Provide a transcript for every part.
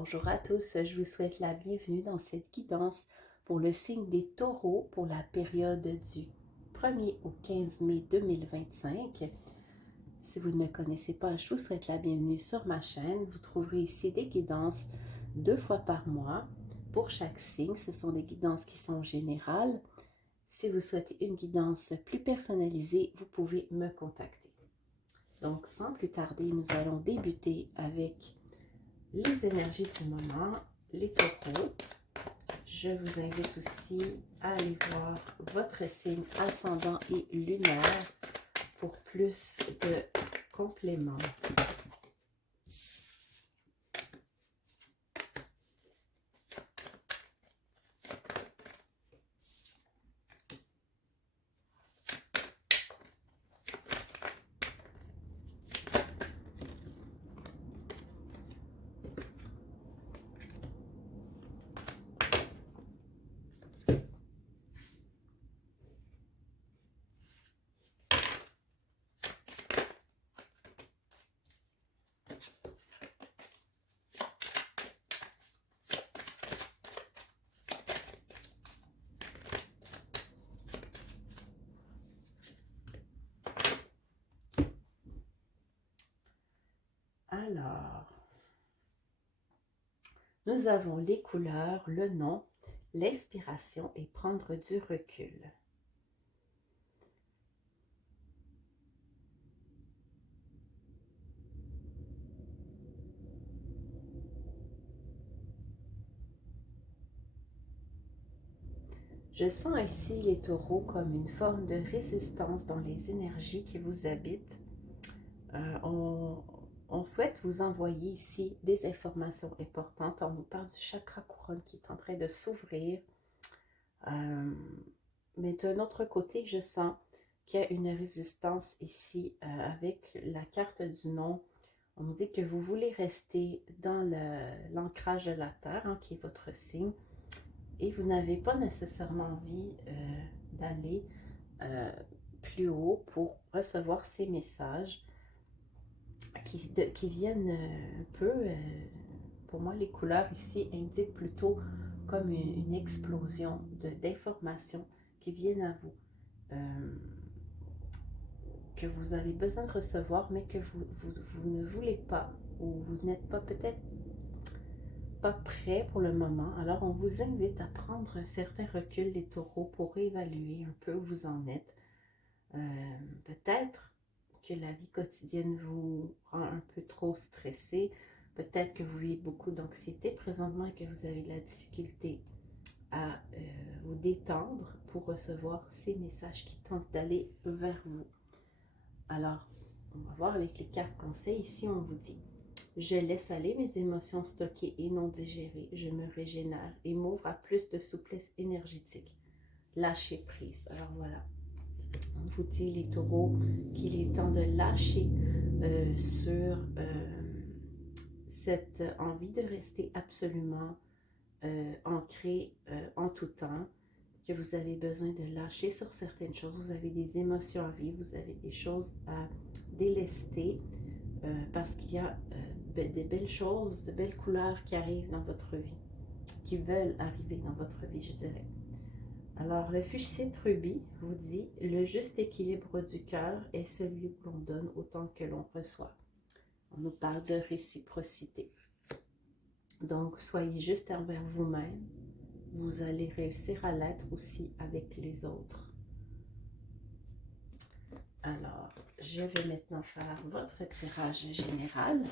Bonjour à tous, je vous souhaite la bienvenue dans cette guidance pour le signe des taureaux pour la période du 1er au 15 mai 2025. Si vous ne me connaissez pas, je vous souhaite la bienvenue sur ma chaîne. Vous trouverez ici des guidances 2 fois par mois pour chaque signe. Ce sont des guidances qui sont générales. Si vous souhaitez une guidance plus personnalisée, vous pouvez me contacter. Donc, sans plus tarder, nous allons débuter avec les énergies du moment, les taureaux. Je vous invite aussi à aller voir votre signe ascendant et lunaire pour plus de compléments. Alors, nous avons les couleurs, le nom, l'inspiration et prendre du recul. Je sens ici les taureaux comme une forme de résistance dans les énergies qui vous habitent. On souhaite vous envoyer ici des informations importantes. On nous parle du chakra couronne qui est en train de s'ouvrir. Mais d'un autre côté, je sens qu'il y a une résistance ici avec la carte du nom. On nous dit que vous voulez rester dans l'ancrage de la terre, hein, qui est votre signe, et vous n'avez pas nécessairement envie d'aller plus haut pour recevoir ces messages qui viennent un peu, pour moi les couleurs ici indiquent plutôt comme une explosion d'informations qui viennent à vous, que vous avez besoin de recevoir, mais que vous ne voulez pas, ou vous n'êtes pas peut-être pas prêt pour le moment. Alors on vous invite à prendre un certain recul, les taureaux, pour évaluer un peu où vous en êtes. Peut-être que la vie quotidienne vous rend un peu trop stressé. Peut-être que vous vivez beaucoup d'anxiété présentement et que vous avez de la difficulté à vous détendre pour recevoir ces messages qui tentent d'aller vers vous. Alors, on va voir avec les cartes conseils. Ici, on vous dit: je laisse aller mes émotions stockées et non digérées. Je me régénère et m'ouvre à plus de souplesse énergétique. Lâcher prise. Alors voilà. On vous dit, les taureaux, qu'il est temps de lâcher sur cette envie de rester absolument ancré en tout temps, que vous avez besoin de lâcher sur certaines choses. Vous avez des émotions à vivre, vous avez des choses à délester parce qu'il y a des belles choses, de belles couleurs qui arrivent dans votre vie, qui veulent arriver dans votre vie, je dirais. Alors, le fuchsia de rubis vous dit: le juste équilibre du cœur est celui que l'on donne autant que l'on reçoit. On nous parle de réciprocité. Donc, soyez juste envers vous-même. Vous allez réussir à l'être aussi avec les autres. Alors, je vais maintenant faire votre tirage général.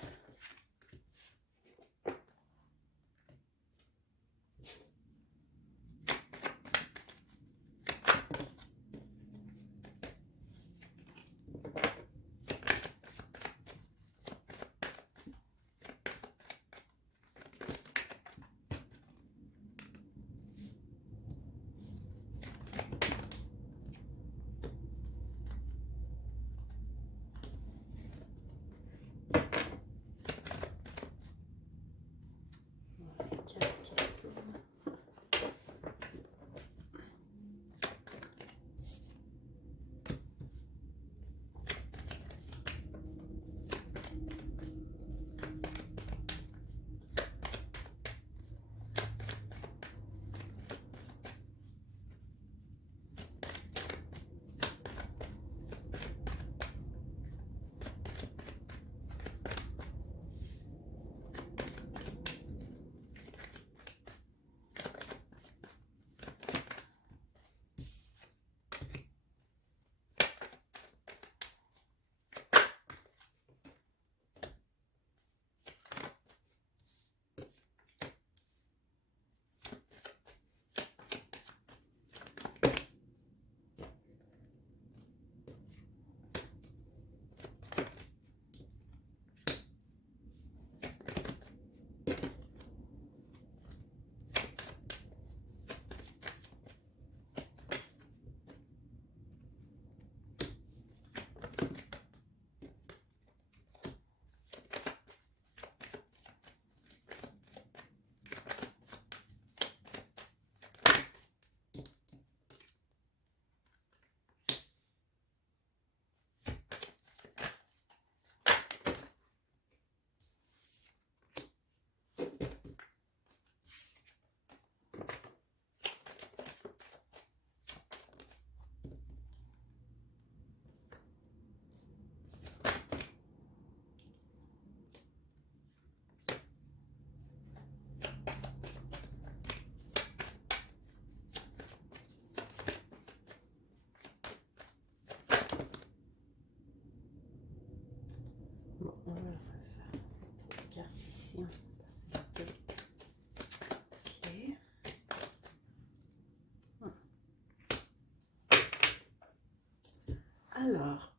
Alors,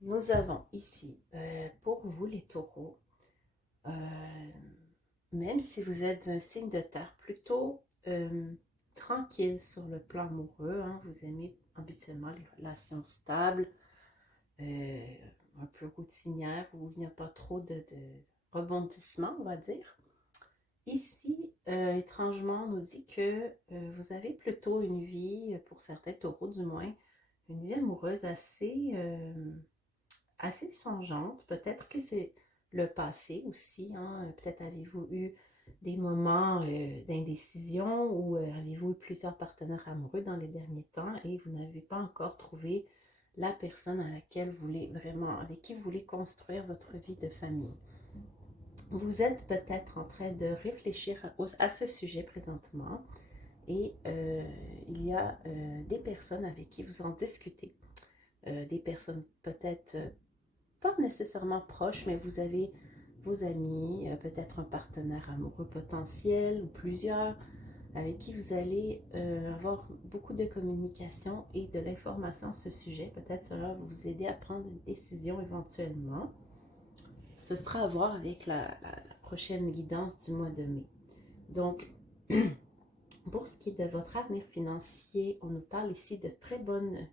nous avons ici, pour vous les taureaux, même si vous êtes un signe de terre plutôt tranquille sur le plan amoureux, hein, vous aimez habituellement les relations stables, un peu routinières, où il n'y a pas trop de rebondissements, on va dire. Ici, étrangement, on nous dit que vous avez plutôt une vie, pour certains taureaux du moins, une vie amoureuse assez songeante. Peut-être que c'est le passé aussi, hein. Peut-être avez-vous eu des moments d'indécision ou avez-vous eu plusieurs partenaires amoureux dans les derniers temps et vous n'avez pas encore trouvé la personne à laquelle vous voulez vraiment, avec qui vous voulez construire votre vie de famille. Vous êtes peut-être en train de réfléchir à ce sujet présentement et il y a des personnes avec qui vous en discutez. Des personnes peut-être pas nécessairement proches, mais vous avez vos amis, peut-être un partenaire amoureux potentiel ou plusieurs, avec qui vous allez avoir beaucoup de communication et de l'information à ce sujet. Peut-être cela va vous aider à prendre une décision éventuellement. Ce sera à voir avec la prochaine guidance du mois de mai. Donc, pour ce qui est de votre avenir financier, on nous parle ici de très bonnes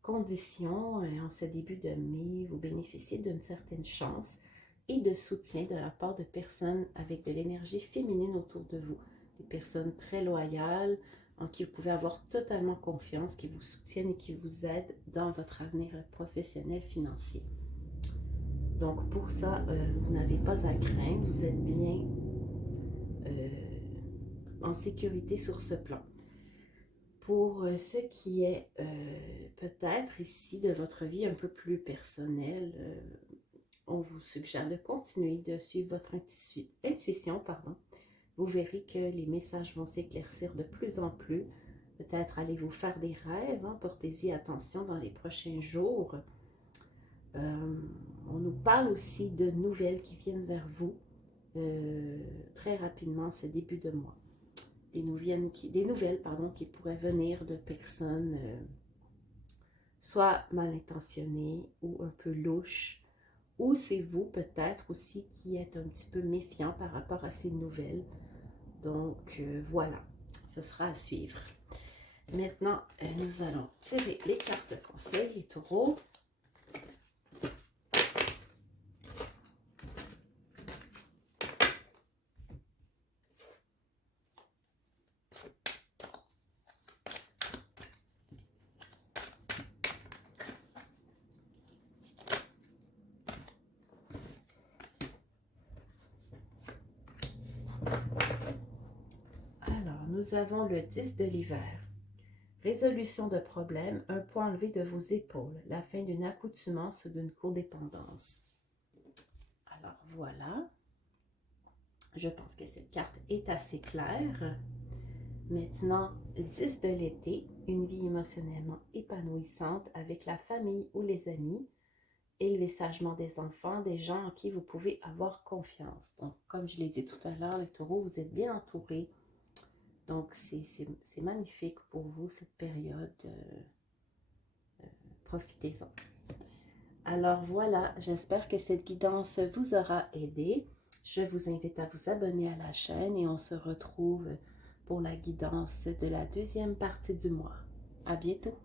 conditions. En ce début de mai, vous bénéficiez d'une certaine chance et de soutien de la part de personnes avec de l'énergie féminine autour de vous. Des personnes très loyales, en qui vous pouvez avoir totalement confiance, qui vous soutiennent et qui vous aident dans votre avenir professionnel financier. Donc pour ça, vous n'avez pas à craindre, vous êtes bien en sécurité sur ce plan. Pour ce qui est peut-être ici de votre vie un peu plus personnelle, on vous suggère de continuer de suivre votre intuition. Vous verrez que les messages vont s'éclaircir de plus en plus. Peut-être allez-vous faire des rêves, hein, portez-y attention dans les prochains jours. On nous parle aussi de nouvelles qui viennent vers vous très rapidement ce début de mois. Des nouvelles qui pourraient venir de personnes soit mal intentionnées ou un peu louches, ou c'est vous peut-être aussi qui êtes un petit peu méfiant par rapport à ces nouvelles. Donc voilà, ce sera à suivre. Maintenant, nous allons tirer les cartes de conseil, les taureaux. Alors, nous avons le 10 de l'hiver. Résolution de problème, un poids enlevé de vos épaules, la fin d'une accoutumance ou d'une codépendance. Alors voilà, je pense que cette carte est assez claire. Maintenant, 10 de l'été, une vie émotionnellement épanouissante avec la famille ou les amis, élever sagement des enfants, des gens en qui vous pouvez avoir confiance. Donc, comme je l'ai dit tout à l'heure, les taureaux, vous êtes bien entourés. Donc, c'est magnifique pour vous, cette période. Profitez-en. Alors voilà, j'espère que cette guidance vous aura aidé. Je vous invite à vous abonner à la chaîne et on se retrouve pour la guidance de la deuxième partie du mois. À bientôt!